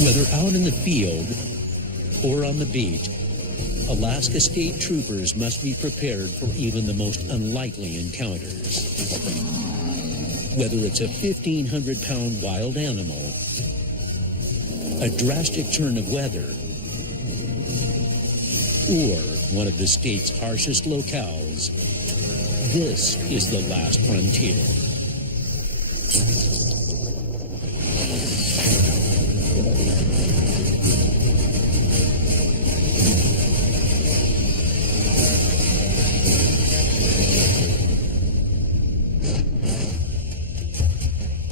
Whether out in the field or on the beach, Alaska State Troopers must be prepared for even the most unlikely encounters. Whether it's a 1,500-pound wild animal, a drastic turn of weather, or one of the state's harshest locales, this is the last frontier.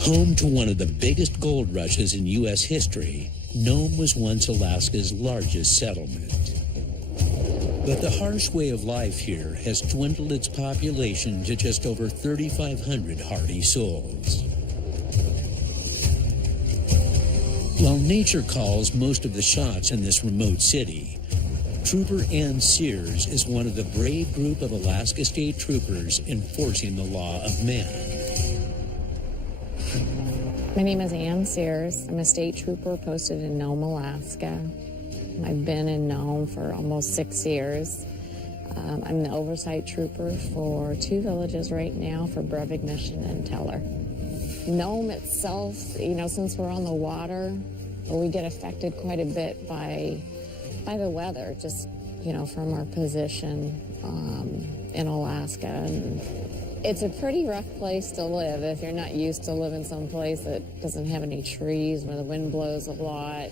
Home to one of the biggest gold rushes in U.S. history, Nome was once Alaska's largest settlement. But the harsh way of life here has dwindled its population to just over 3,500 hardy souls. While nature calls most of the shots in this remote city, Trooper Ann Sears is one of the brave group of Alaska State Troopers enforcing the law of man. My name is Ann Sears. I'm a state trooper posted in Nome, Alaska. I've been in Nome for almost 6 years. I'm the oversight trooper for 2 villages right now for Brevig Mission and Teller. Nome itself, since we're on the water, we get affected quite a bit by the weather, just, from our position in Alaska. And it's a pretty rough place to live if you're not used to living someplace that doesn't have any trees, where the wind blows a lot.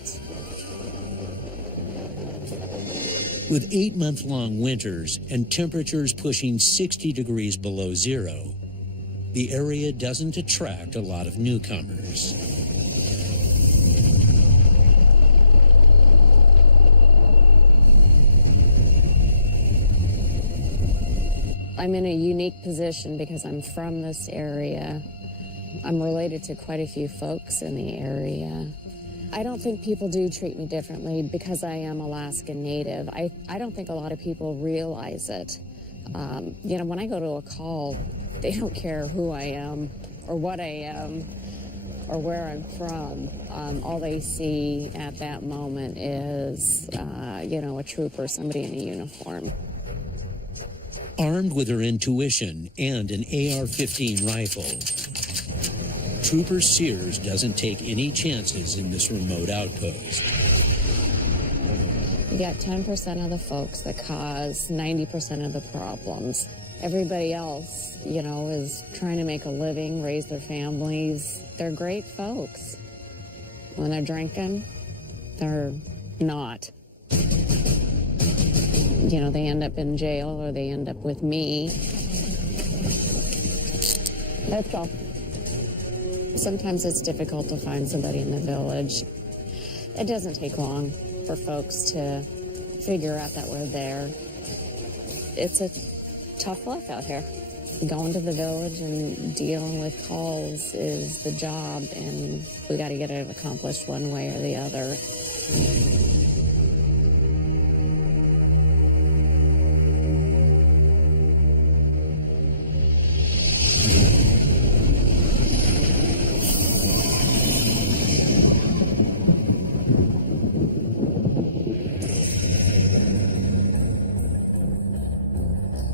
With 8-month-long winters and temperatures pushing 60 degrees below zero, the area doesn't attract a lot of newcomers. I'm in a unique position because I'm from this area. I'm related to quite a few folks in the area. I don't think people do treat me differently because I am Alaska Native. I don't think a lot of people realize it. When I go to a call, they don't care who I am or what I am or where I'm from. All they see at that moment is, a trooper, somebody in a uniform. Armed with her intuition and an AR-15 rifle, Trooper Sears doesn't take any chances in this remote outpost. You got 10% of the folks that cause 90% of the problems. Everybody else, is trying to make a living, raise their families. They're great folks. When they're drinking, they're not. They end up in jail or they end up with me. That's all. Sometimes it's difficult to find somebody in the village. It doesn't take long for folks to figure out that we're there. It's a tough life out here. Going to the village and dealing with calls is the job, and we got to get it accomplished one way or the other.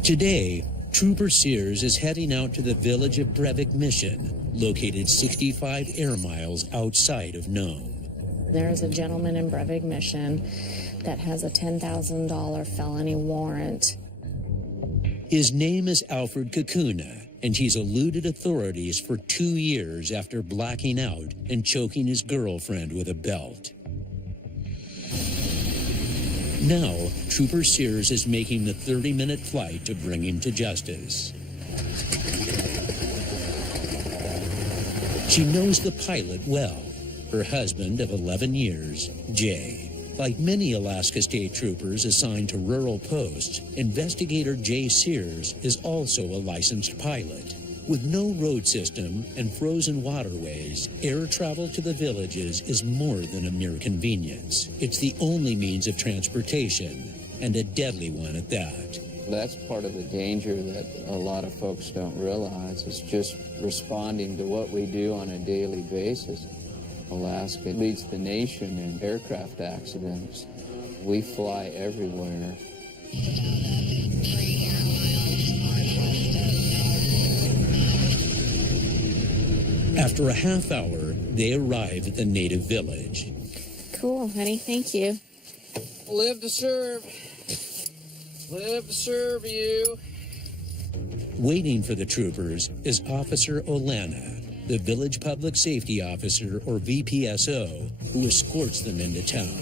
Today, Trooper Sears is heading out to the village of Brevig Mission, located 65 air miles outside of Nome. There's a gentleman in Brevig Mission that has a $10,000 felony warrant. His name is Alfred Kakuna, and he's eluded authorities for 2 years after blacking out and choking his girlfriend with a belt. Now, Trooper Sears is making the 30-minute flight to bring him to justice. She knows the pilot well, her husband of 11 years, Jay. Like many Alaska State Troopers assigned to rural posts, Investigator Jay Sears is also a licensed pilot. With no road system and frozen waterways, air travel to the villages is more than a mere convenience. It's the only means of transportation, and a deadly one at that. That's part of the danger that a lot of folks don't realize. It's just responding to what we do on a daily basis. Alaska leads the nation in aircraft accidents. We fly everywhere. After a half hour, they arrive at the native village. Cool, honey. Thank you. Live to serve. Live to serve you. Waiting for the troopers is Officer Olana, the village public safety officer, or VPSO, who escorts them into town.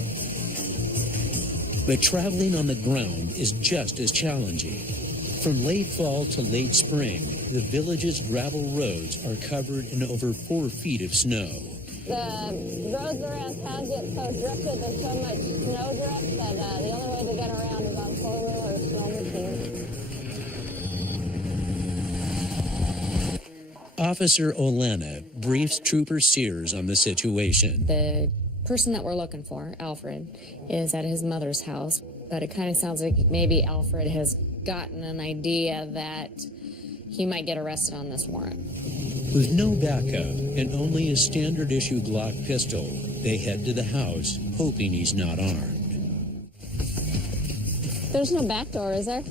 But traveling on the ground is just as challenging. From late fall to late spring, the village's gravel roads are covered in over 4 feet of snow. The roads around town get so drifted, there's so much snow drift that the only way to get around is on four-wheeler or snow machines. Officer Olena briefs Trooper Sears on the situation. The person that we're looking for, Alfred, is at his mother's house, but it kind of sounds like maybe Alfred has gotten an idea that he might get arrested on this warrant. With no backup and only a standard issue Glock pistol, they head to the house, hoping he's not armed. There's no back door, is there?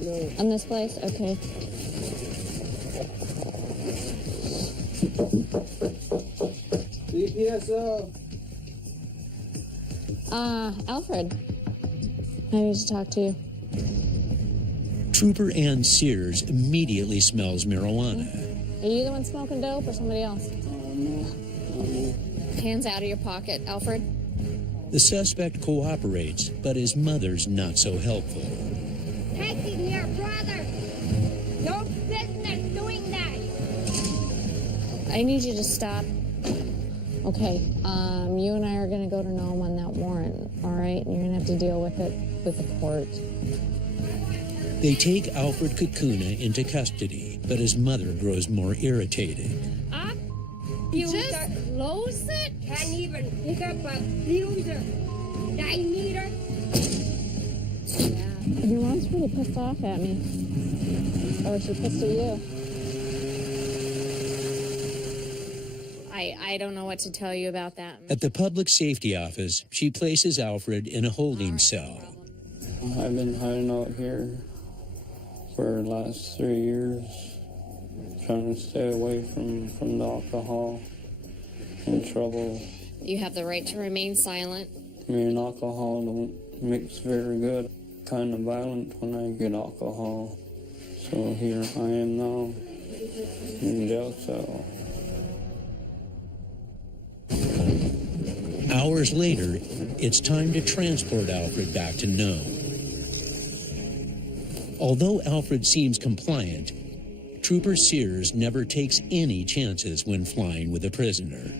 No. On this place? Okay. VPSO. Alfred, I need to talk to you. Trooper Ann Sears immediately smells marijuana. Are you the one smoking dope or somebody else? Hands out of your pocket, Alfred. The suspect cooperates, but his mother's not so helpful. Taking your brother. No business doing that. I need you to stop. Okay, you and I are going to go to Nome on that warrant, all right? And you're going to have to deal with it with the court. They take Alfred Kakuna into custody, but his mother grows more irritated. Up. You just close it. Can't even pick up a fuser. Diameter. Yeah. Your mom's pretty pissed off at me. Or is she pissed at you? I don't know what to tell you about that. At the public safety office, she places Alfred in a holding cell. I've been hiding out here for the last 3 years, trying to stay away from the alcohol and trouble. You have the right to remain silent. Me and alcohol don't mix very good. Kind of violent when I get alcohol. So here I am now in the jail cell. Hours later, it's time to transport Alfred back to Nome. Although Alfred seems compliant, Trooper Sears never takes any chances when flying with a prisoner.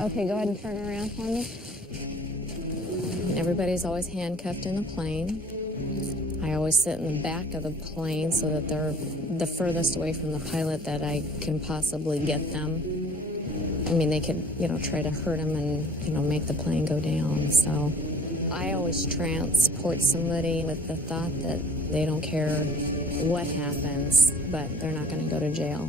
Okay, go ahead and turn around for me. Everybody's always handcuffed in the plane. I always sit in the back of the plane so that they're the furthest away from the pilot that I can possibly get them. I mean, they could, try to hurt them and, make the plane go down. So I always transport somebody with the thought that they don't care what happens, but they're not going to go to jail.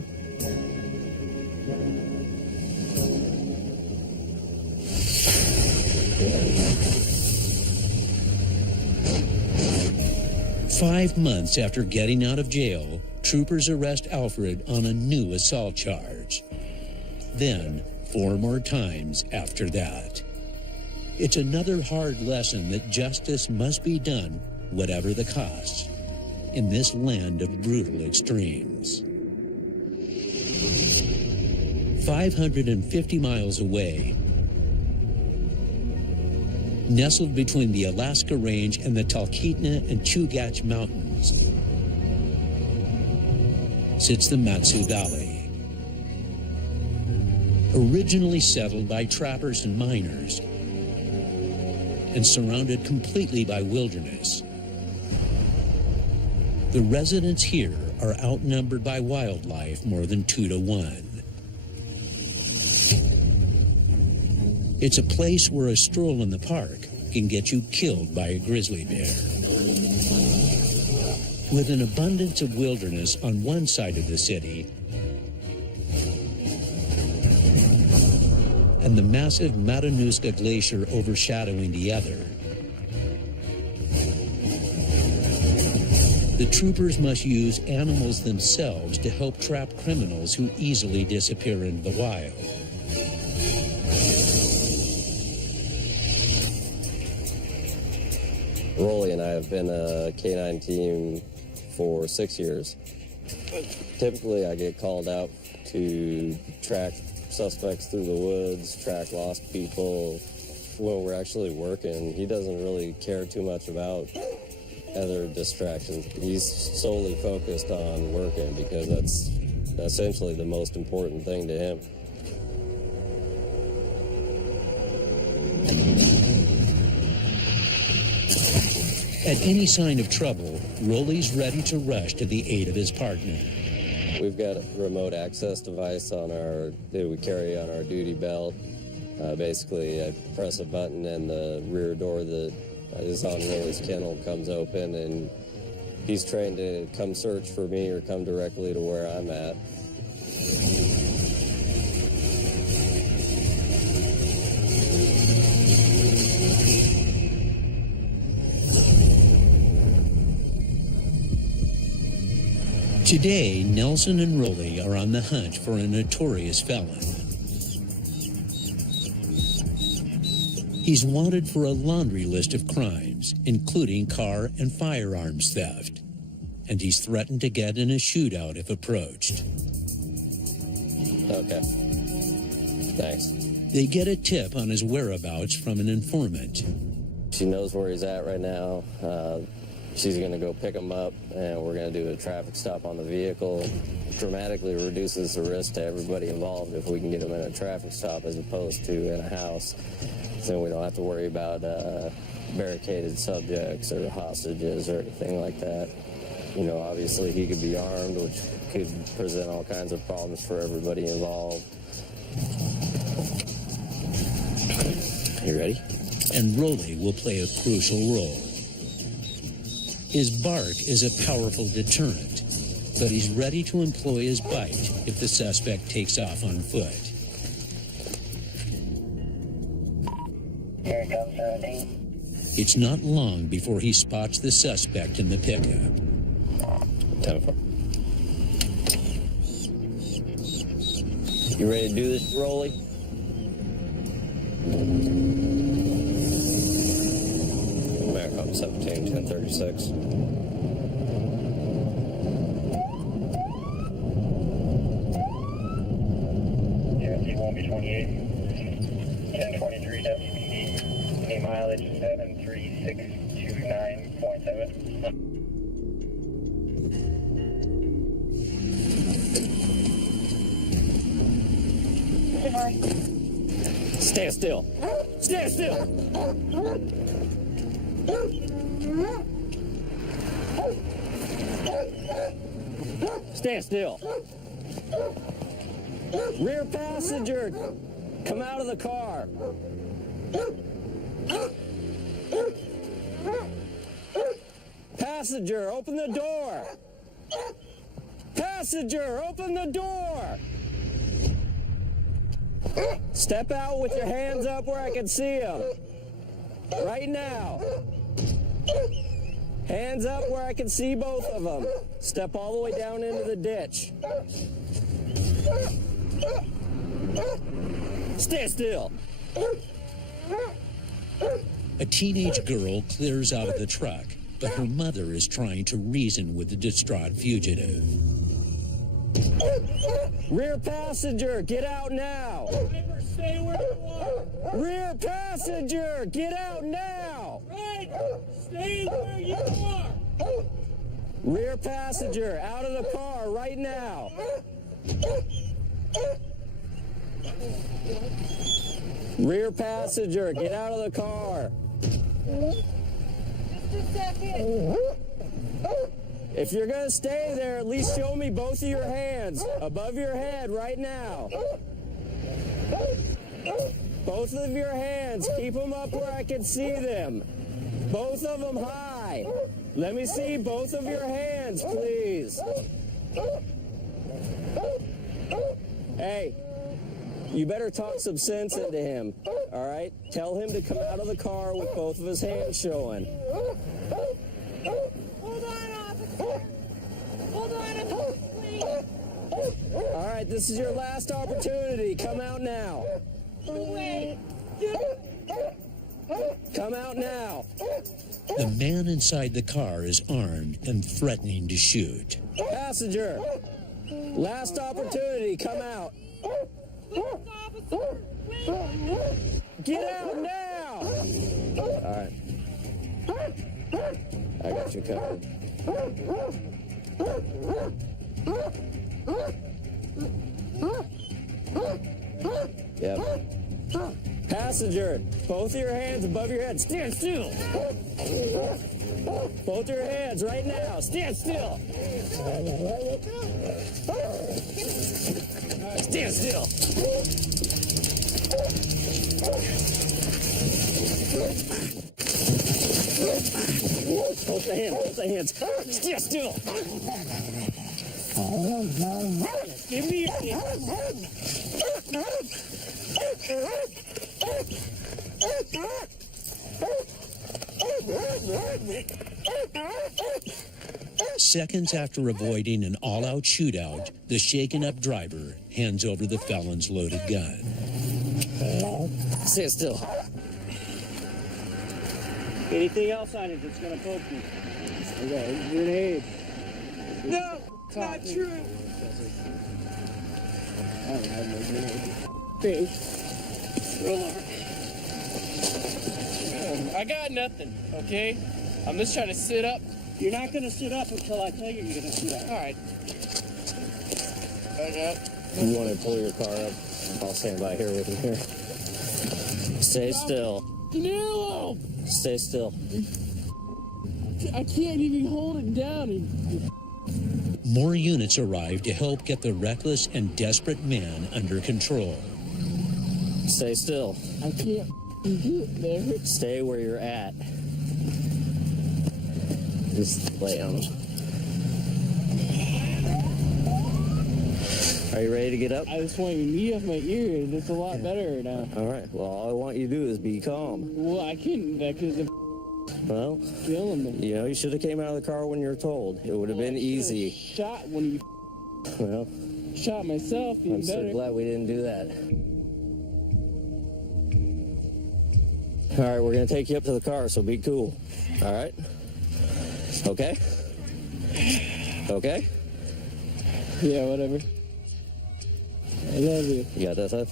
"5 months after getting out of jail, troopers arrest Alfred on a new assault charge. Then, 4 more times after that. It's another hard lesson that justice must be done, whatever the cost, in this land of brutal extremes. 550 miles away, nestled between the Alaska Range and the Talkeetna and Chugach Mountains, sits the Matsu Valley. Originally settled by trappers and miners, and surrounded completely by wilderness, the residents here are outnumbered by wildlife more than 2 to 1. It's a place where a stroll in the park can get you killed by a grizzly bear. With an abundance of wilderness on one side of the city and the massive Matanuska Glacier overshadowing the other. The troopers must use animals themselves to help trap criminals who easily disappear into the wild. Rolly and I have been a K-9 team for 6 years. Typically, I get called out to track suspects through the woods, track lost people. When we're actually working, he doesn't really care too much about other distractions. He's solely focused on working because that's essentially the most important thing to him. At any sign of trouble, Rolly's ready to rush to the aid of his partner. We've got a remote access device that we carry on our duty belt. Basically, I press a button and the rear door that is on Rolly's kennel comes open, and he's trained to come search for me or come directly to where I'm at. Today, Nelson and Rolly are on the hunt for a notorious felon. He's wanted for a laundry list of crimes, including car and firearms theft. And he's threatened to get in a shootout if approached. Okay. Thanks. They get a tip on his whereabouts from an informant. She knows where he's at right now. She's going to go pick him up, and we're going to do a traffic stop on the vehicle. Dramatically reduces the risk to everybody involved if we can get him in a traffic stop as opposed to in a house. So we don't have to worry about barricaded subjects or hostages or anything like that. You know, obviously he could be armed, which could present all kinds of problems for everybody involved. You ready? And Rolly will play a crucial role. His bark is a powerful deterrent, but he's ready to employ his bite if the suspect takes off on foot. Here comes 17. It's not long before he spots the suspect in the pickup. 10-4. You ready to do this, Rolly? Americom 17, 1036. Won't be 28. 1023 WPD. Any mileage 73629.7. Stand still. Stand still. Stand still. Rear passenger, come out of the car. Passenger, open the door. Passenger, open the door. Step out with your hands up where I can see them. Right now. Hands up where I can see both of them. Step all the way down into the ditch. Stand still. A teenage girl clears out of the truck, but her mother is trying to reason with the distraught fugitive. Rear passenger, get out now. Driver, stay where you are. Rear passenger, get out now. Driver, stay where you are. Rear passenger, out of the car right now. Rear passenger, get out of the car. Just a second. If you're gonna stay there, at least show me both of your hands above your head right now. Both of your hands, keep them up where I can see them. Both of them high. Let me see both of your hands, please. Hey, You better talk some sense into him, all right? Tell him to come out of the car with both of his hands showing. Hold on, officer. Hold on, officer, please. All right, this is your last opportunity. Come out now. Wait. Come out now. The man inside the car is armed and threatening to shoot. Passenger, last opportunity. Come out. Officer, please. Get out now. All right. I got you covered. Yep. Passenger, both of your hands above your head. Stand still. Both your hands right now. Stand still. Stand still. Both the hands. Both the hands. Stand still. Give me your Seconds after avoiding an all-out shootout, the shaken-up driver hands over the felon's loaded gun. Stand still. Anything else on it that's gonna poke me? Okay, grenade. No, it's not true. I don't have no grenade. Face. Roll over. I got nothing, okay? I'm just trying to sit up. You're not gonna sit up until I tell you you're gonna sit up. All right. You want to pull your car up? I'll stand by here with you here. Stay still. No! Stay still. I can't even hold it down. More units arrive to help get the reckless and desperate man under control. Stay still. I can't do it there. Stay where you're at. Just lay down. Are you ready to get up? I just want your knee off my ear. It's a lot better now. All right. Well, all I want you to do is be calm. Well, I couldn't because of Well, killing me. you know, you should have came out of the car when you were told. It would have been easy. Shot when you Well, shot myself. Even I'm so better. glad we didn't do that. All right, we're going to take you up to the car, so be cool. All right? Okay? Okay? Yeah, whatever. I love you. You got that side?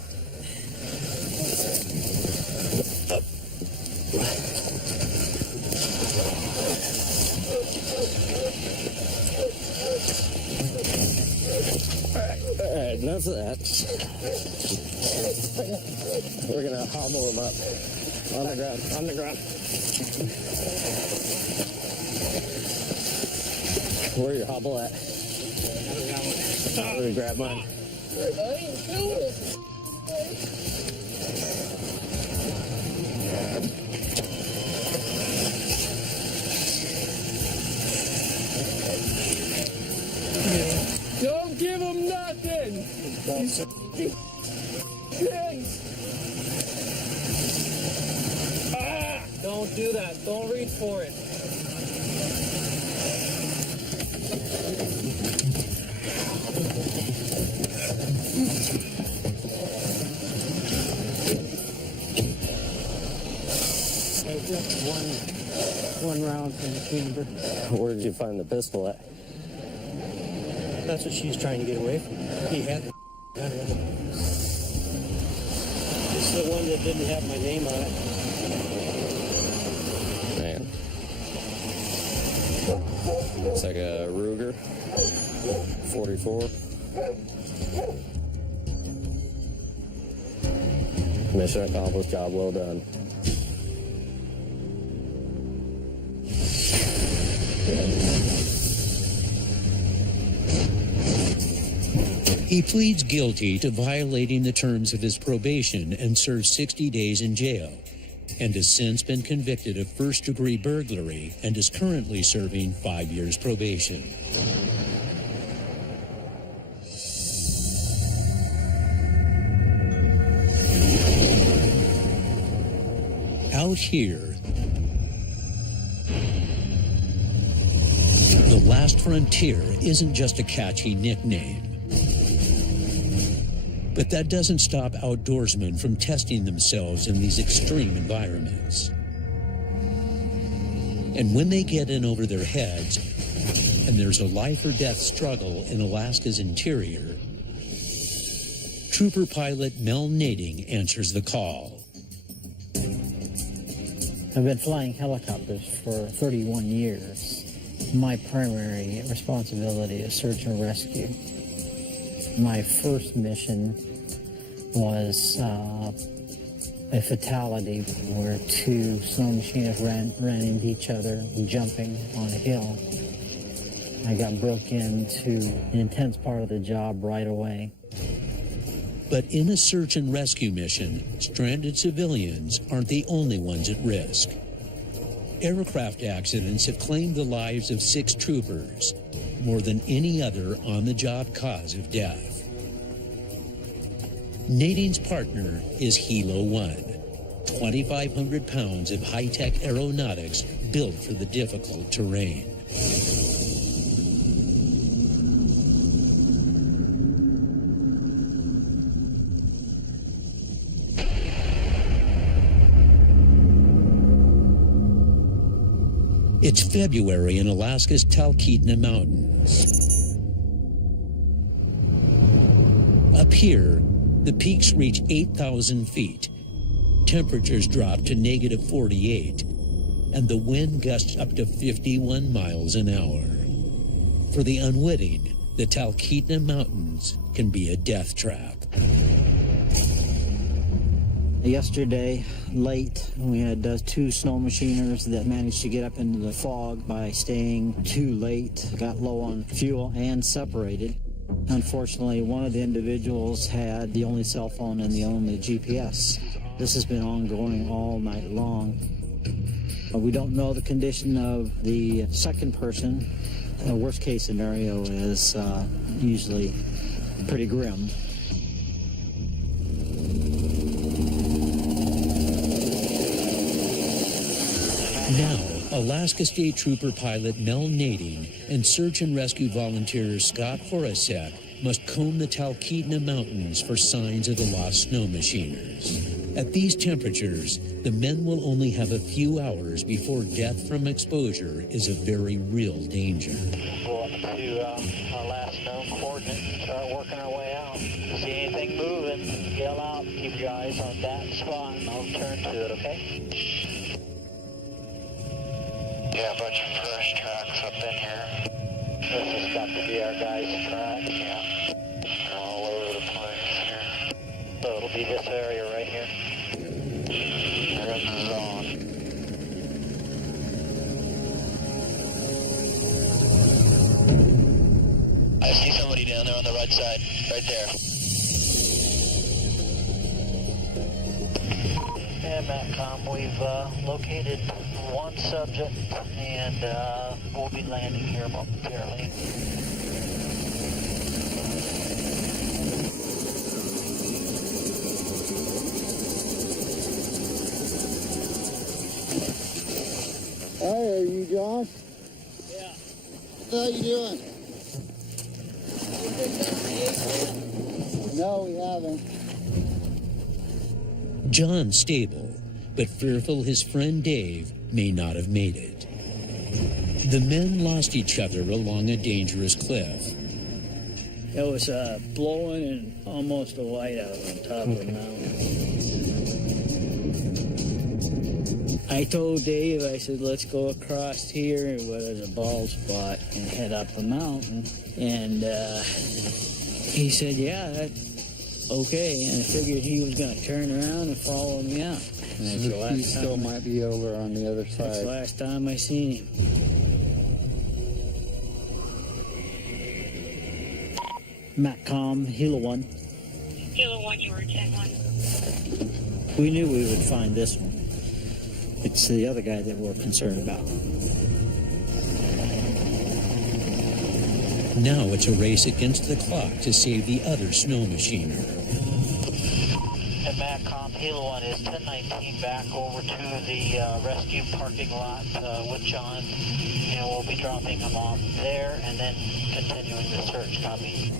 All right, enough of that. We're gonna hobble him up on the ground. On the ground. Where your hobble at? Let me grab mine. Don't give him nothing. Don't do that. Don't reach for it. One round from the chamber. Where did you find the pistol at? That's what she's trying to get away from. He had the gun with him. It's the one that didn't have my name on it. Man. Looks like a Ruger 44. Mission accomplished, job well done. He pleads guilty to violating the terms of his probation and serves 60 days in jail, and has since been convicted of first-degree burglary and is currently serving 5 years probation. Out here, the Last Frontier isn't just a catchy nickname. But that doesn't stop outdoorsmen from testing themselves in these extreme environments. And when they get in over their heads, and there's a life or death struggle in Alaska's interior, Trooper Pilot Mel Nading answers the call. I've been flying helicopters for 31 years. My primary responsibility is search and rescue. My first mission was a fatality where two snow machinists ran into each other, jumping on a hill. I got broke into an intense part of the job right away. But in a search and rescue mission, stranded civilians aren't the only ones at risk. Aircraft accidents have claimed the lives of 6 troopers, more than any other on-the-job cause of death. Nading's partner is Hilo 1, 2,500 pounds of high-tech aeronautics built for the difficult terrain. It's February in Alaska's Talkeetna Mountains. Up here, the peaks reach 8,000 feet. Temperatures drop to -48, and the wind gusts up to 51 miles an hour. For the unwitting, the Talkeetna Mountains can be a death trap. Yesterday, late, we had 2 snow machiners that managed to get up into the fog by staying too late, got low on fuel, and separated. Unfortunately, one of the individuals had the only cell phone and the only GPS. This has been ongoing all night long. We don't know the condition of the second person. The worst case scenario is usually pretty grim. Now, Alaska State Trooper pilot Mel Nading and search and rescue volunteer Scott Horacek must comb the Talkeetna Mountains for signs of the lost snow machiners. At these temperatures, the men will only have a few hours before death from exposure is a very real danger. Go up to our last known coordinate and start working our way out. See anything moving, yell out, keep your eyes on that spot, and I'll turn to it, okay? Yeah, a bunch of fresh tracks up in here. This has got to be our guys' track. Yeah. They're all over the place here. So it'll be this area right here. They're in the zone. I see somebody down there on the right side, right there. And Matcom, we've located one subject, and we'll be landing here momentarily. Hi, are you Josh? Yeah. How you doing? No, we haven't. John's stable, but fearful his friend Dave may not have made it. The men lost each other along a dangerous cliff. It was blowing and almost a whiteout on top of the mountain. I told Dave, I said, let's go across here where there's a bald spot and head up the mountain. And he said, yeah, that's okay. And I figured he was going to turn around and follow me out. And that's the last He still might be over on the other That's the side. last time I seen him. Matcom, Hilo 1. Hilo 1, you were 10-1. We knew we would find this one. It's the other guy that we're concerned about. Now it's a race against the clock to save the other snow machiner. And Matcom, Halo 1 is 1019 back over to the rescue parking lot with John, and we'll be dropping him off there and then continuing the search. Copy.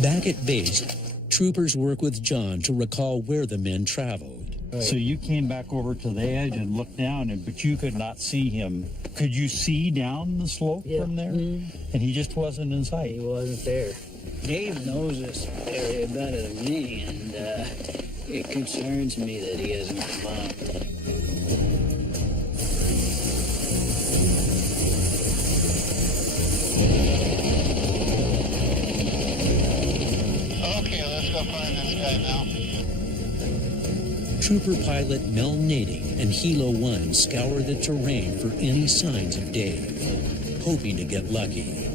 Back at base, troopers work with John to recall where the men traveled. So you came back over to the edge and looked down, but you could not see him. Could you see down the slope from there? Mm-hmm. And he just wasn't in sight. He wasn't there. Dave knows this area better than me, and it concerns me that he hasn't come out. Okay, let's go find this guy now. Trooper pilot Mel Nading and Hilo 1 scour the terrain for any signs of Dave, hoping to get lucky.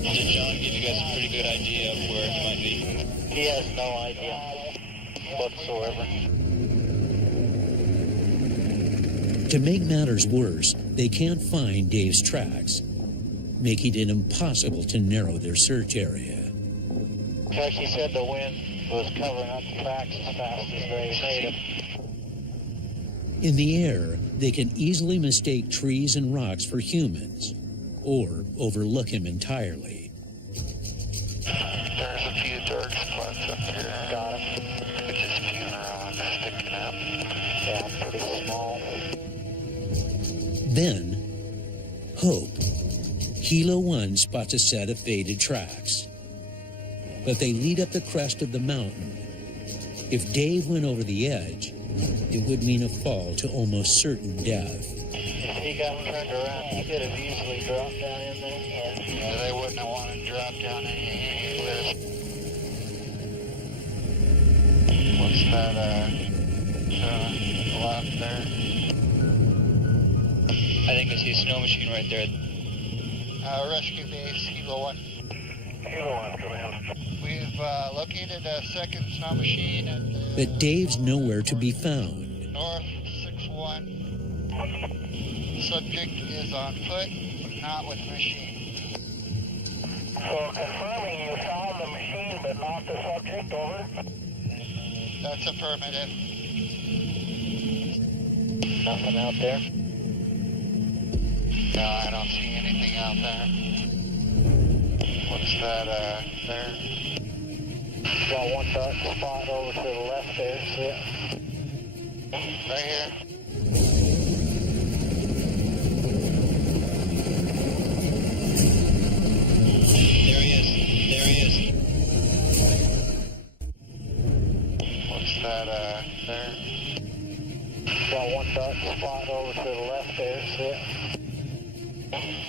Did John give you guys a pretty good idea of where he might be? He has no idea whatsoever. To make matters worse, they can't find Dave's tracks, making it impossible to narrow their search area. Like he said, the wind was covering up the tracks as fast as they made them. In the air, they can easily mistake trees and rocks for humans, or overlook him entirely. There's a few dark spots up here. Got him. It's just a few rocks sticking up. Yeah, pretty small. Then, hope. Hilo 1 spots a set of faded tracks. But they lead up the crest of the mountain. If Dave went over the edge, it would mean a fall to almost certain death. If he got turned around, he could have easily dropped down in there. Yeah, they wouldn't have wanted to drop down any cliff. What's that, left there? I think I see a snow machine right there. Rescue base, Hilo 1. Hilo 1, come in. We've located a second snow machine at the But Dave's nowhere to be found. north 6-1. Subject is on foot, but not with machine. So confirming you found the machine but not the subject, over? That's affirmative. Nothing out there? No, I don't see anything out there. What's that, there? Got one dark spot over to the left there, see it? Right here. There he is. There he is. What's that, there? Got one dark spot over to the left there, see it?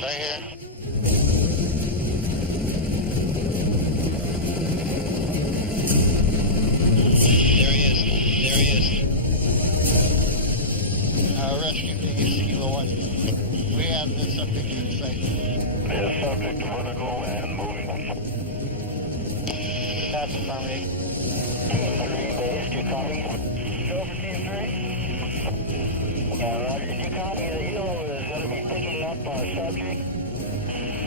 Right here. There he is. There he is. Rescue base, Kilo 1. We have the subject in sight. The subject vertical and moving. That's affirmative. Team 3 base, do you copy? Over Team 3. Roger, do you copy that Hilo is going to be picking up our subject?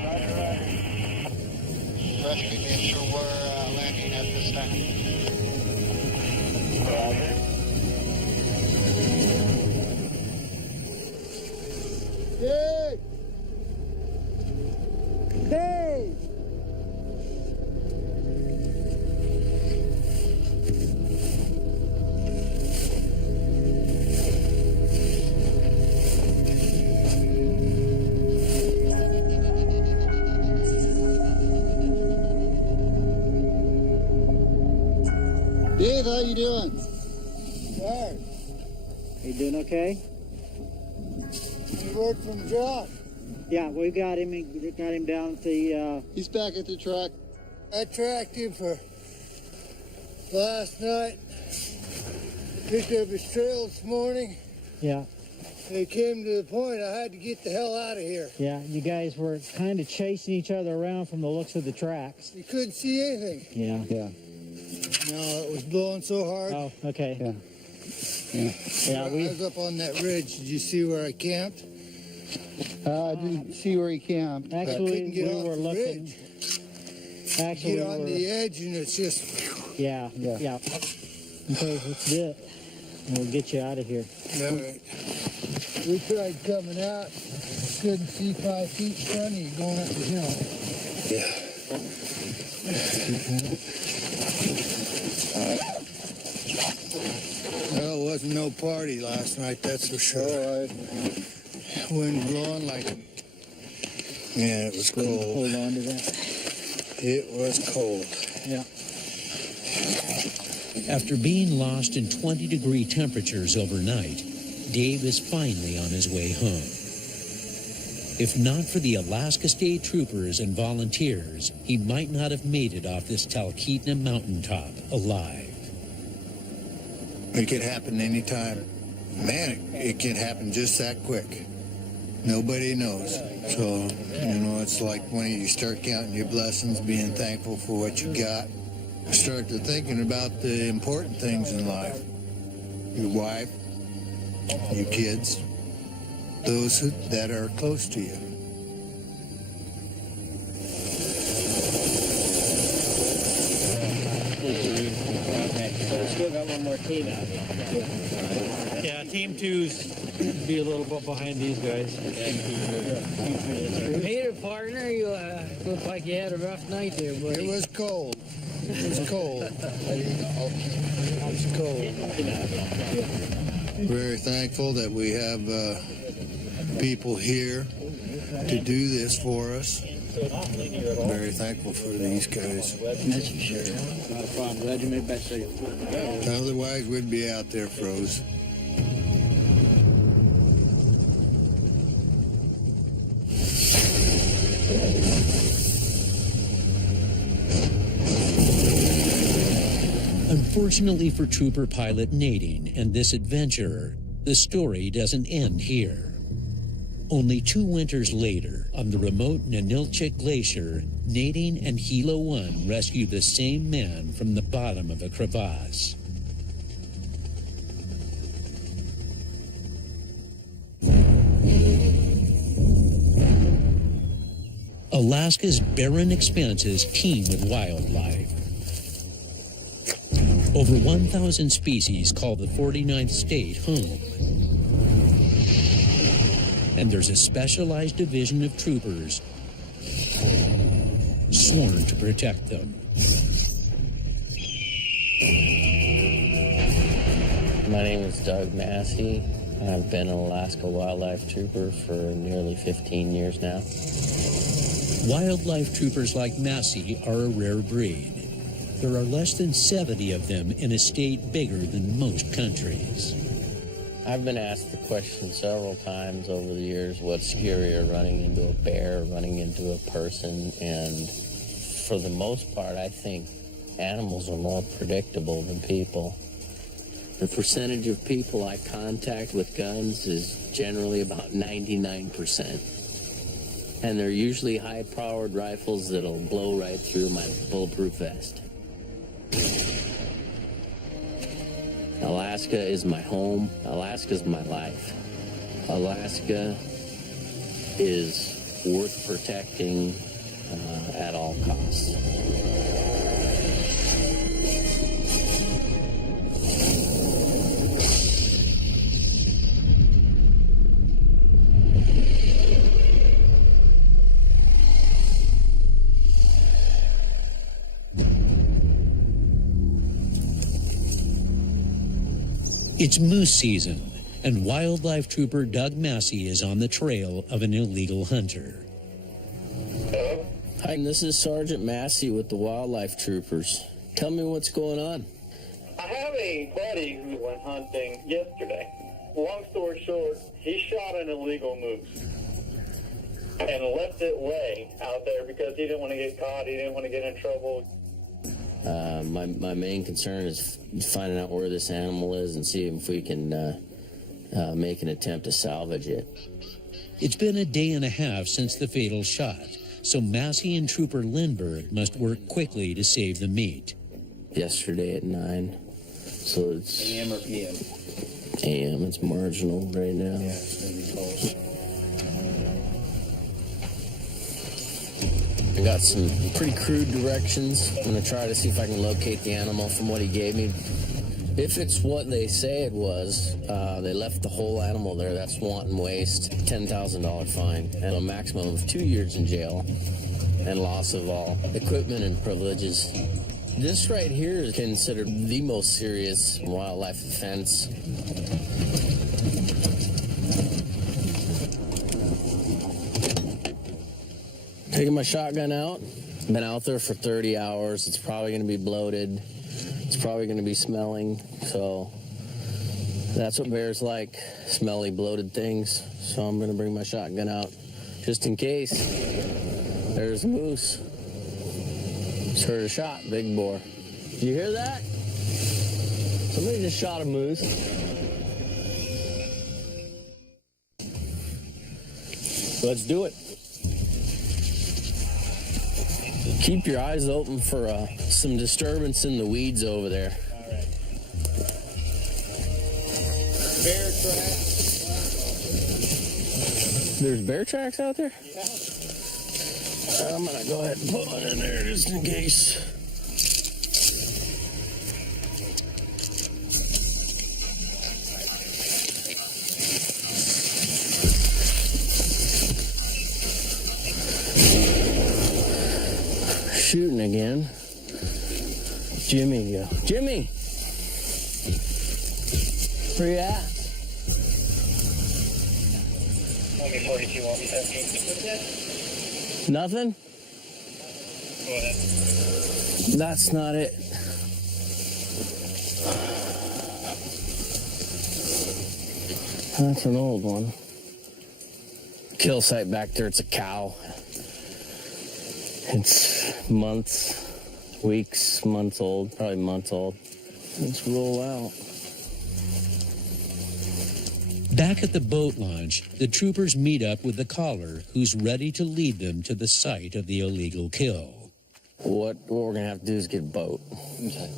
Roger, roger. Rescue base, sure we're landing at this time. Roger. Hey! Hey! Dave, how you doing? Good. You doing okay? You word from John. Yeah, we got him. Got him down at the. He's back at the track. I tracked him for last night. Picked up his trail this morning. Yeah. And it came to the point I had to get the hell out of here. Yeah, you guys were kind of chasing each other around from the looks of the tracks. You couldn't see anything. Yeah. No, it was blowing so hard. Oh, okay. Yeah. Yeah, I was up on that ridge. Did you see where I camped? I didn't see where he camped. actually, get we off were the looking. ridge. Actually, Get on the edge and it's just... yeah. Okay, let's do it. We'll get you out of here. All right. We tried coming out. Couldn't see 5 feet in front of you going up the hill. Well, it wasn't no party last night, that's for sure. Wind blowing like... Yeah, it was cold. Hold on to that. It was cold. Yeah. After being lost in 20-degree temperatures overnight, Dave is finally on his way home. If not for the Alaska State Troopers and volunteers, he might not have made it off this Talkeetna mountaintop alive. It could happen anytime. Man, it can happen just that quick. Nobody knows. So, it's like when you start counting your blessings, being thankful for what you got. Start to thinking about the important things in life. Your wife, your kids, those that are close to you. Still got one more team out. Yeah, Team 2's be a little bit behind these guys. Hey there, partner. You look like you had a rough night there, buddy. It was cold. It was cold. It was cold. Very thankful that we have people here to do this for us. Very thankful for these guys. That's for sure. Not a problem. Glad you made it back safe. Otherwise, we'd be out there froze. Unfortunately for Trooper Pilot Nadine and this adventurer, the story doesn't end here. Only 2 winters later, on the remote Ninilchik Glacier, Nadine and Hilo 1 rescue the same man from the bottom of a crevasse. Alaska's barren expanses teem with wildlife. Over 1,000 species call the 49th state home. And there's a specialized division of troopers sworn to protect them. My name is Doug Massey. I've been an Alaska wildlife trooper for nearly 15 years now. Wildlife troopers like Massey are a rare breed. There are less than 70 of them in a state bigger than most countries. I've been asked the question several times over the years, what's scarier, running into a bear, running into a person? And for the most part, I think animals are more predictable than people. The percentage of people I contact with guns is generally about 99%. And they're usually high-powered rifles that'll blow right through my bulletproof vest. Alaska is my home. Alaska is my life. Alaska is worth protecting at all costs. It's moose season, and wildlife trooper Doug Massey is on the trail of an illegal hunter. Hi, this is Sergeant Massey with the Wildlife Troopers. Tell me what's going on. I have a buddy who went hunting yesterday. Long story short, he shot an illegal moose and left it lay out there because he didn't want to get caught. He didn't want to get in trouble. My main concern is finding out where this animal is and see if we can make an attempt to salvage it. It's been a day and a half since the fatal shot, so Massey and Trooper Lindbergh must work quickly to save the meat. Yesterday at 9, So it's AM or PM? AM. It's marginal right now. Yeah, it's going to be close. I got some pretty crude directions. I'm going to try to see if I can locate the animal from what he gave me. If it's what they say it was, they left the whole animal there. That's wanton waste, $10,000 fine, and a maximum of 2 years in jail, and loss of all equipment and privileges. This right here is considered the most serious wildlife offense. Taking my shotgun out. Been out there for 30 hours. It's probably going to be bloated. It's probably going to be smelling. So that's what bears like, smelly, bloated things. So I'm going to bring my shotgun out just in case. There's a moose. Just heard a shot, big bore. Did you hear that? Somebody just shot a moose. Let's do it. Keep your eyes open for some disturbance in the weeds over there. All right. Bear tracks. There's bear tracks out there? Yeah. I'm gonna go ahead and put one in there just in case. Shooting again. Jimmy, go. Jimmy! Where you at? 42 won't be 17. Nothing? Go ahead. That's not it. That's an old one. Kill site back there, it's a cow. It's months, weeks, months old, probably months old. Let's roll out. Back at the boat launch, the troopers meet up with the caller who's ready to lead them to the site of the illegal kill. What we're gonna have to do is get a boat. Okay.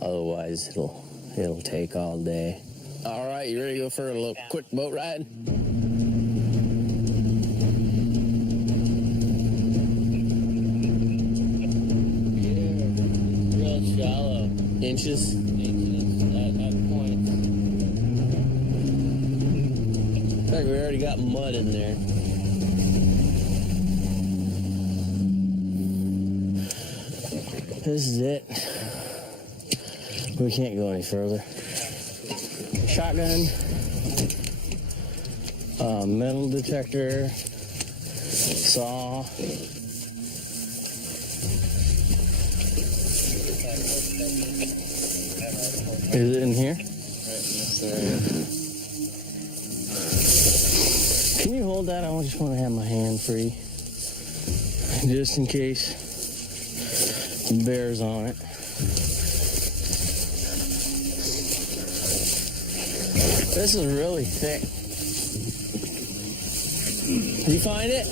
Otherwise it'll take all day. All right, you ready to go for a little quick boat ride? Real shallow. Inches? At points. Looks like we already got mud in there. This is it. We can't go any further. Shotgun. Metal detector. Saw. Is it in here? Can you hold that? I just want to have my hand free. Just in case the bear's on it. This is really thick. Did you find it?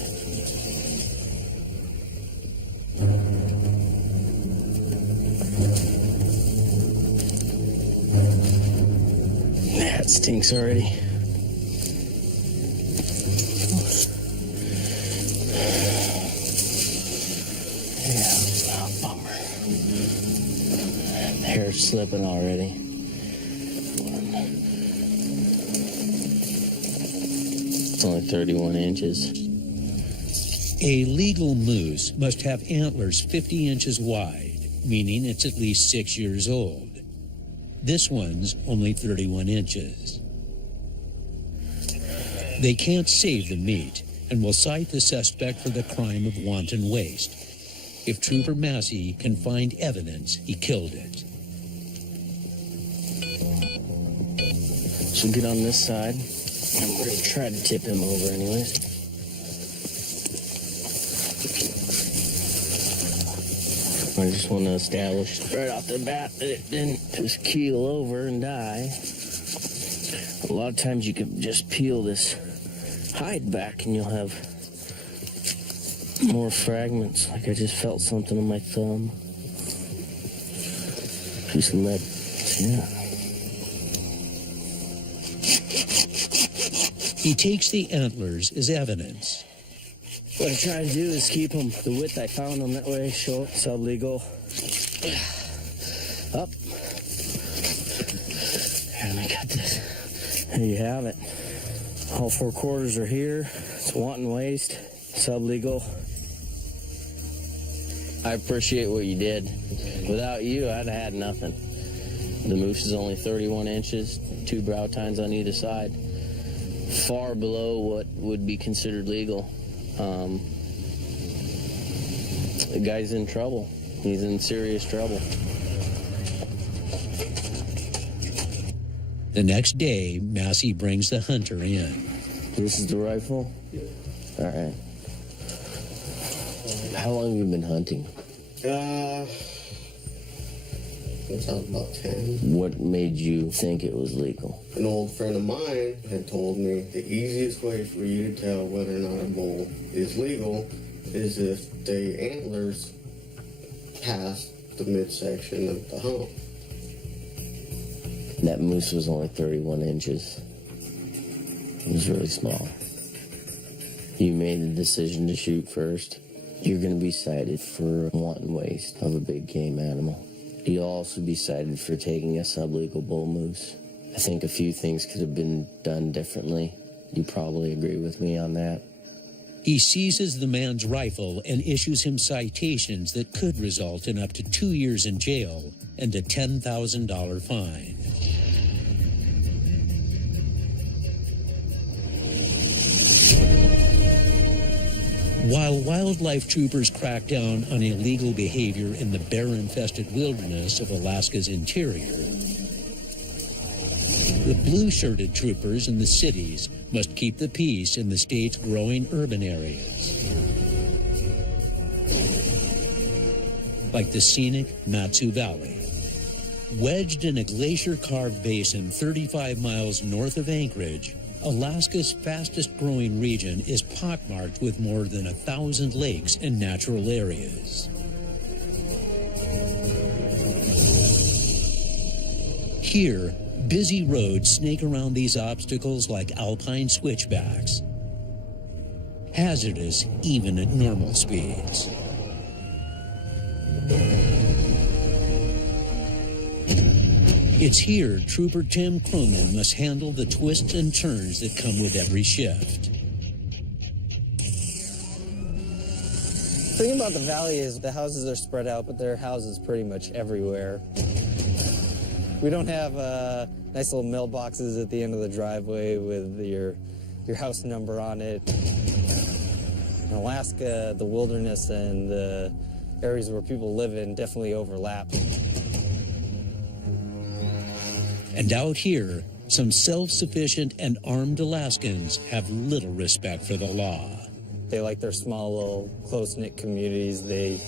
That stinks already. Yeah, oh, bummer. Hair's slipping already. It's only 31 inches. A legal moose must have antlers 50 inches wide, meaning it's at least 6 years old. This one's only 31 inches. They can't save the meat and will cite the suspect for the crime of wanton waste if Trooper Massey can find evidence he killed it. So get on this side. I'm going to try to tip him over anyways. I just want to establish right off the bat that it didn't just keel over and die. A lot of times you can just peel this hide back and you'll have more fragments. Like I just felt something on my thumb. Piece of lead. Yeah. He takes the antlers as evidence. What I try to do is keep them the width I found them, that way show it sublegal. Up. And I got this. There you have it. All 4 quarters are here. It's wanton waste, sublegal. I appreciate what you did. Without you, I'd have had nothing. The moose is only 31 inches, 2 brow tines on either side. Far below what would be considered legal. The guy's in trouble. He's in serious trouble. The next day, Massey brings the hunter in. This is the rifle? All right. How long have you been hunting? Since I was about 10. What made you think it was legal? An old friend of mine had told me the easiest way for you to tell whether or not a bull is legal is if the antlers pass the midsection of the hump. That moose was only 31 inches. It was really small. You made the decision to shoot first. You're going to be cited for wanton waste of a big game animal. You'll also be cited for taking a sublegal bull moose. I think a few things could have been done differently. You probably agree with me on that. He seizes the man's rifle and issues him citations that could result in up to 2 years in jail and a $10,000 fine. While wildlife troopers crack down on illegal behavior in the bear-infested wilderness of Alaska's interior, the blue-shirted troopers in the cities must keep the peace in the state's growing urban areas. Like the scenic Matsu Valley. Wedged in a glacier-carved basin 35 miles north of Anchorage, Alaska's fastest-growing region is pockmarked with more than 1,000 lakes and natural areas. Here, busy roads snake around these obstacles like alpine switchbacks, hazardous even at normal speeds. It's here Trooper Tim Cronin must handle the twists and turns that come with every shift. The thing about the valley is the houses are spread out, but there are houses pretty much everywhere. We don't have nice little mailboxes at the end of the driveway with your house number on it. In Alaska, the wilderness and the areas where people live in definitely overlap. And out here, some self-sufficient and armed Alaskans have little respect for the law. They like their small, little, close-knit communities. They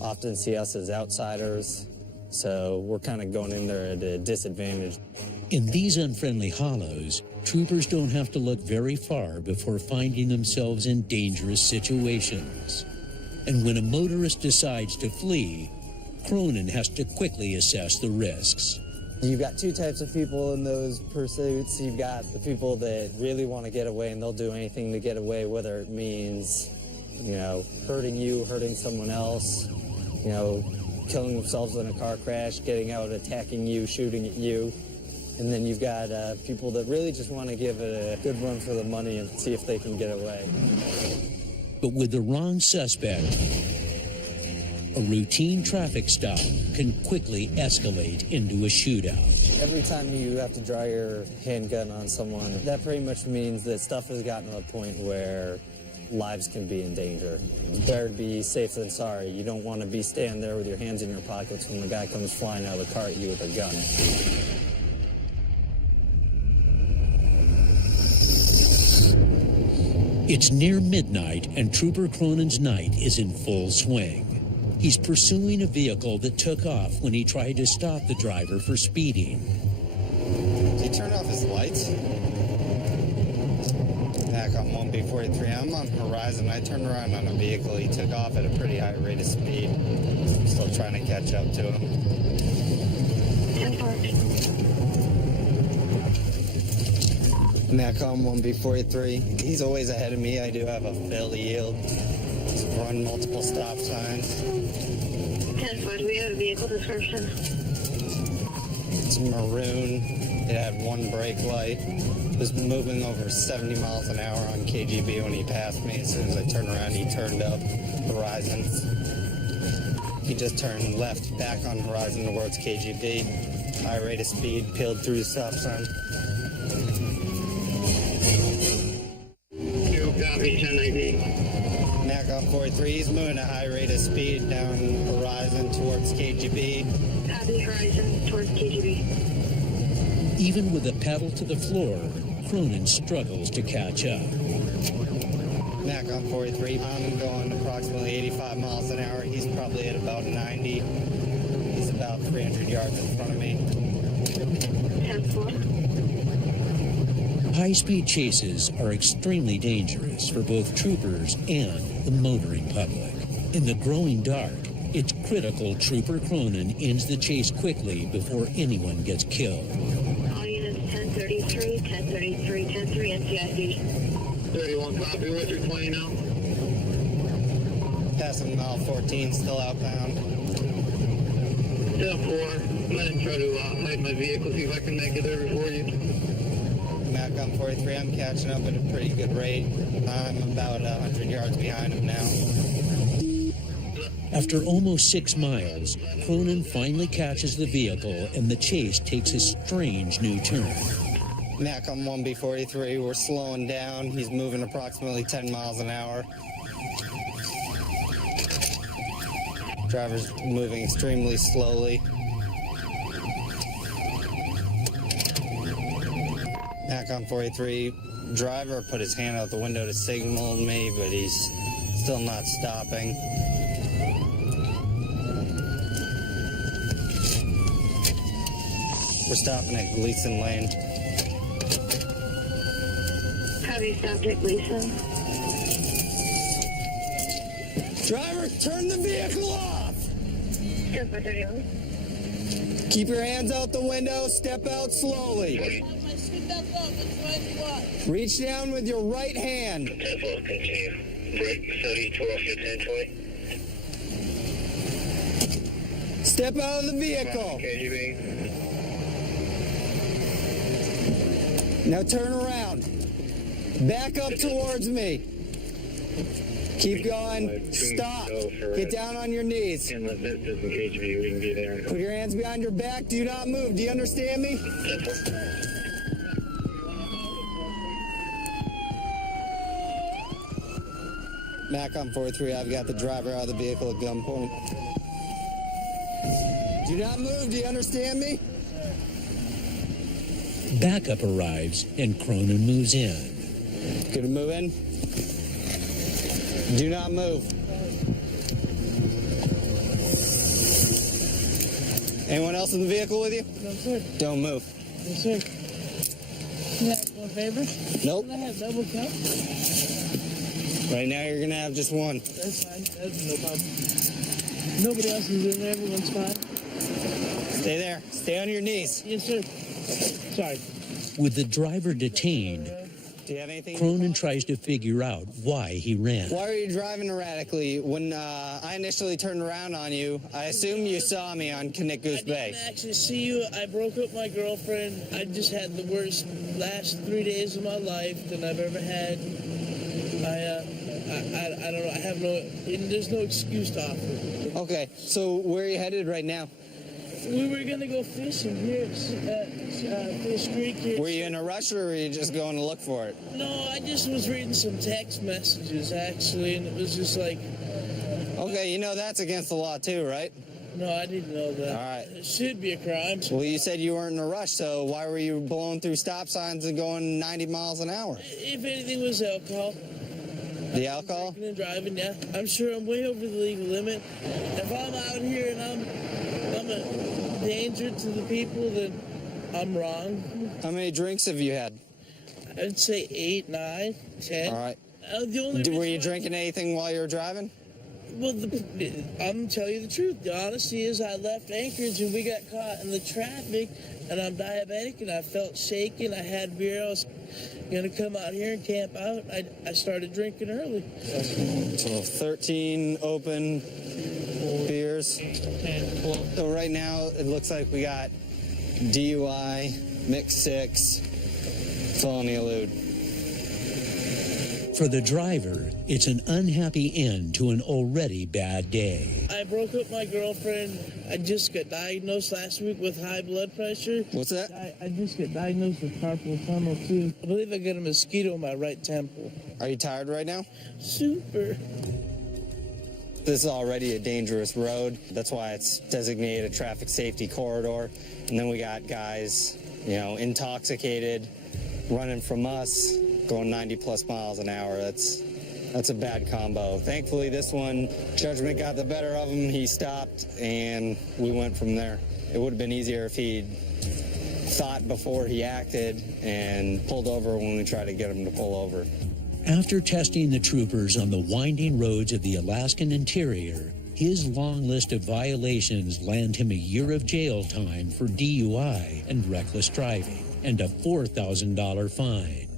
often see us as outsiders, so we're kind of going in there at a disadvantage. In these unfriendly hollows, troopers don't have to look very far before finding themselves in dangerous situations. And when a motorist decides to flee, Cronin has to quickly assess the risks. You've got two types of people in those pursuits. You've got the people that really want to get away, and they'll do anything to get away, whether it means, hurting you, hurting someone else, killing themselves in a car crash, getting out, attacking you, shooting at you. And then you've got people that really just want to give it a good run for the money and see if they can get away. But with the wrong suspect, a routine traffic stop can quickly escalate into a shootout. Every time you have to draw your handgun on someone, that pretty much means that stuff has gotten to a point where lives can be in danger. Better to be safe than sorry. You don't want to be standing there with your hands in your pockets when the guy comes flying out of the car at you with a gun. It's near midnight, and Trooper Cronin's night is in full swing. He's pursuing a vehicle that took off when he tried to stop the driver for speeding. He turned off his lights. Back on 1B43, I'm on Horizon. I turned around on a vehicle. He took off at a pretty high rate of speed. I'm still trying to catch up to him. Macom 1B43. He's always ahead of me. I do have a failed yield. He's run multiple stop signs. 10-4, do we have a vehicle description? It's maroon. It had one brake light. It was moving over 70 miles an hour on KGB when he passed me. As soon as I turned around, he turned up Horizon. He just turned left back on Horizon towards KGB. High rate of speed, peeled through the stop sign. Copy, 1019. Macom 43, he's moving at a high rate of speed down Horizon towards KGB. Copy, Horizon towards KGB. Even with the pedal to the floor, Cronin struggles to catch up. Macom 43, I'm going approximately 85 miles an hour. He's probably at about 90. He's about 300 yards in front of me. 10-4. High-speed chases are extremely dangerous for both troopers and the motoring public. In the growing dark, it's critical Trooper Cronin ends the chase quickly before anyone gets killed. All units 1033, 1033, 103, NCID. 31, copy, with your 20 now. Passing mile 14, still outbound. 10-4, I'm going to try to hide my vehicle, see if I can make it there before you. Macom 43, I'm catching up at a pretty good rate. I'm about 100 yards behind him now. After almost 6 miles, Cronin finally catches the vehicle and the chase takes a strange new turn. Macom 1B43, we're slowing down. He's moving approximately 10 miles an hour. Driver's moving extremely slowly. Macom 43, driver put his hand out the window to signal me, but he's still not stopping. We're stopping at Gleason Lane. Copy, stopped at Gleason. Driver, turn the vehicle off! 10-4, Keep your hands out the window, step out slowly. Reach down with your right hand. 10-4, continue. Break 30, 12, 10-20. Step out of the vehicle. KGB. Now turn around. Back up towards me. Keep going. Stop. Get down on your knees. Inlet vistas in KGB, we can be there. Put your hands behind your back. Do not move. Do you understand me? 10-4. Macom 43, I've got the driver out of the vehicle at gunpoint. Do not move. Do you understand me? Backup arrives and Cronin moves in. Gonna move in. Do not move. Anyone else in the vehicle with you? No, sir. Don't move. No, sir. Yeah, one favor? Nope. Can I have double cup? Right now you're gonna have just one. That's fine. That's no problem. Nobody else is in there. Everyone's fine. Stay there. Stay on your knees. Yes, sir. Sorry. With the driver detained, Do you have anything? Cronin tries to figure out why he ran. Why are you driving erratically? When I initially turned around on you, I assume you saw me on Goose Bay. I didn't actually see you. I broke up my girlfriend. I just had the worst last 3 days of my life that I've ever had. I don't know. I have no. There's no excuse to offer. Okay, so where are you headed right now? We were gonna go fishing here at Fish Creek here. Were you in a rush or were you just going to look for it? No, I just was reading some text messages actually, and it was just like. Okay, you know that's against the law too, right? No, I didn't know that. All right. It should be a crime. Well, you said you weren't in a rush, so why were you blowing through stop signs and going 90 miles an hour? If anything was alcohol. The alcohol? Drinking and driving, yeah. I'm sure I'm way over the legal limit. If I'm out here and I'm a danger to the people, then I'm wrong. How many drinks have you had? I'd say 8, 9, 10. All right. The only Were you drinking anything while you were driving? Well, I'm telling you the truth. The honesty is I left Anchorage and we got caught in the traffic, and I'm diabetic and I felt shaky. I had beer. I was going to come out here and camp out. I started drinking early. So 13 open beers. So right now it looks like we got DUI, mixed 6, felony elude. For the driver, it's an unhappy end to an already bad day. I broke up my girlfriend. I just got diagnosed last week with high blood pressure. What's that? I just got diagnosed with carpal tunnel too. I believe I got a mosquito in my right temple. Are you tired right now? Super. This is already a dangerous road. That's why it's designated a traffic safety corridor. And then we got guys, intoxicated, running from us, going 90 plus miles an hour. That's a bad combo. Thankfully, this one, judgment got the better of him. He stopped, and we went from there. It would have been easier if he'd thought before he acted and pulled over when we tried to get him to pull over. After testing the troopers on the winding roads of the Alaskan interior, his long list of violations land him a year of jail time for DUI and reckless driving and a $4,000 fine.